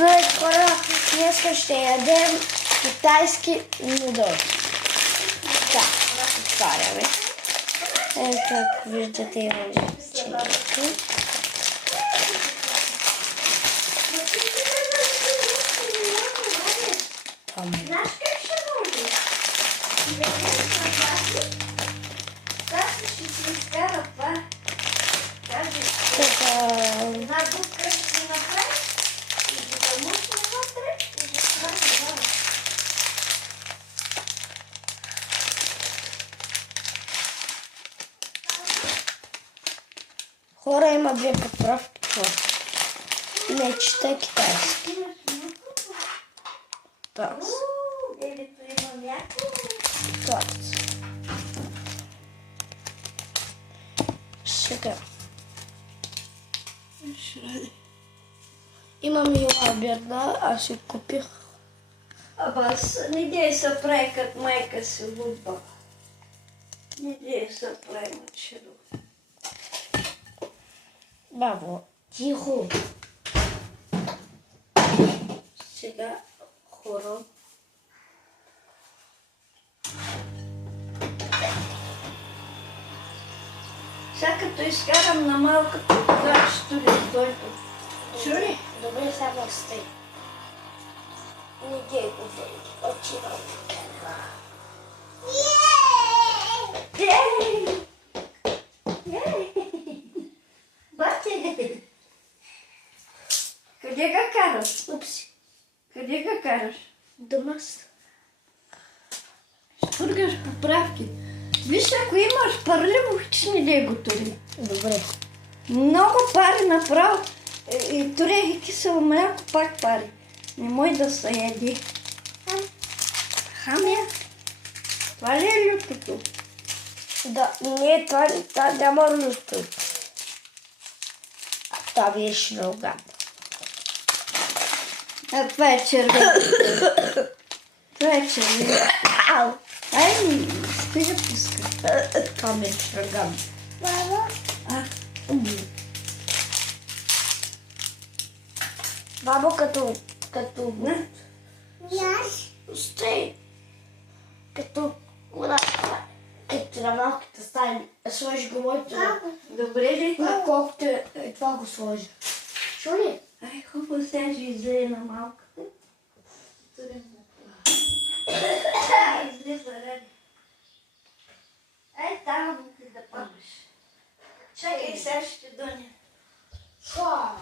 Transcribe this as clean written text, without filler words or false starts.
Здравейте, хора! Днес ще ядем китайски нудъл. Да, отваряме. Както виждате, имаме печеньки. Знаеш как ще може? Как ще си изкара това? Кажи, една дупка ще си направиш и да мусне вътре и да стане вътре. Хора, има две поправки. Не чета китайски. Так. Дедето има мляко. Так. Сега. Имам и лаберда, аз си купих. Ама аз не дей се прави като майка си луба. Не дей се прави мъчеро. Бабо, тихо. Сега хора. Сега като изкарам на малката, тогава ще ли дойде. Чули? Добре, само стай. Не дей го върги. Отивам. Бате! Къде га караш? Упси. Къде га караш? Дома. Спъргаш поправки. Виж, ако имаш парливо, ще не дей го тори. Добре. Много пари направо. И турях и кисело мляко, пак пари. Не мой да се яде. Хамя? Това ли е лютото? Да, не, това няма люто. А това ви е шроган. А това е червено. Това е червено. Ау! Ай, спи да пуска. Това ми е шроган. Баба? Бабо, като... Яш? Стой! Като на малките стани. Сложи го моето. Добре ли? А колкото е това го сложи. Чу ли? Ай, хубаво сега ще излезе на малката. Излезе ради. Ай, там да пъмеш. Чакай, сега ще доня. Фа!